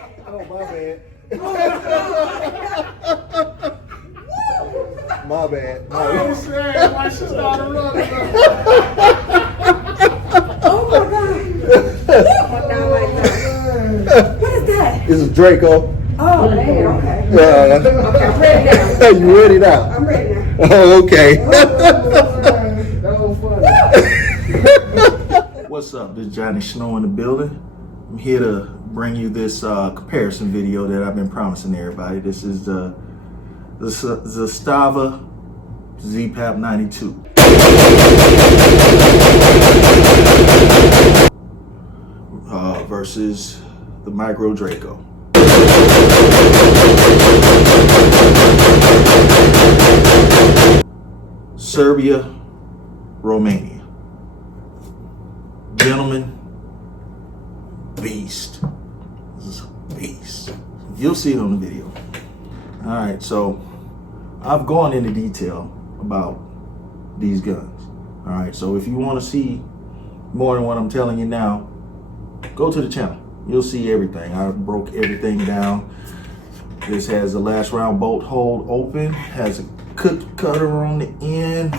Oh, my bad. My bad. I was saying why she started running. Oh my God. What is that? This is Draco. Oh, man, okay. Okay, I'm ready now. You ready now? I'm ready now. Oh, okay. That was funny. What's up? This is Johnny Snow in the building. I'm here to bring you this comparison video that I've been promising everybody. This is the Zastava ZPAP92 versus the Micro Draco. Serbia, Romania. Gentlemen, beast. This is a beast. You'll see it on the video. All right, so I've gone into detail about these guns. All right, so if you want to see more than what I'm telling you now, go to the channel. You'll see everything. I broke everything down. This has the last round bolt hold open, has a cookie cutter on the end.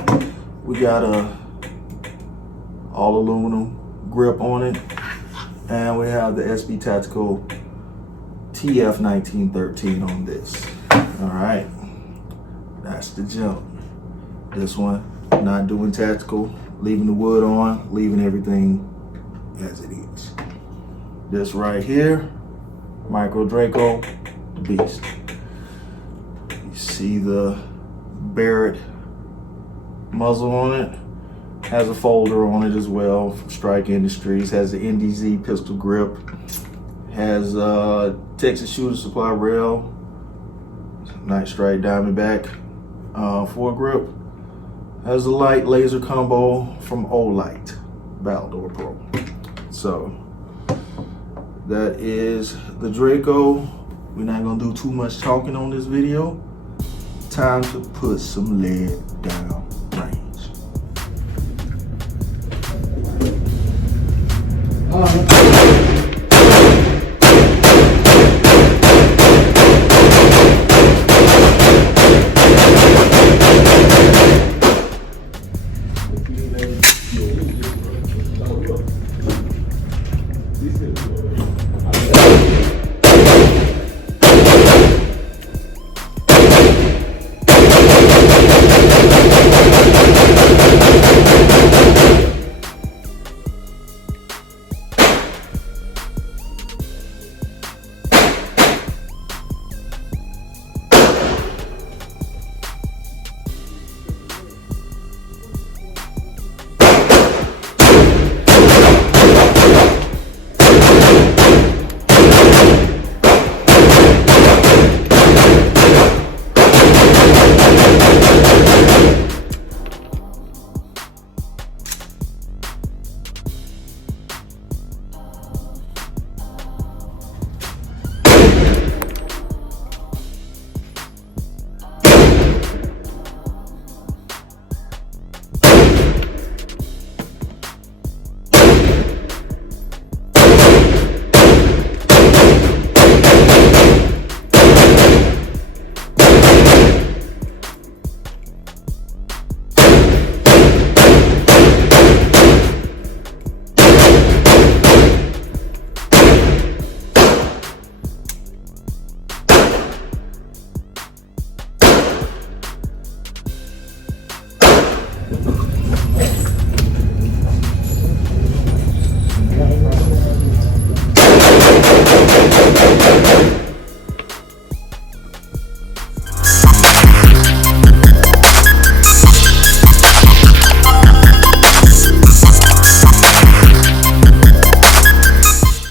We got a all aluminum grip on it, and we have the SB Tactical TF 1913 on this. All right, that's the jump. This one, not doing tactical, leaving the wood on, leaving everything as it is. This right here, Micro Draco, beast. You see the Barrett muzzle on it. Has a folder on it as well from Strike Industries. Has the NDZ pistol grip. Has Texas Shooter Supply rail. Night Strike Diamondback foregrip. Has a light laser combo from Olight Battledore Pro. So that is the Draco. We're not gonna do too much talking on this video. Time to put some lead down range.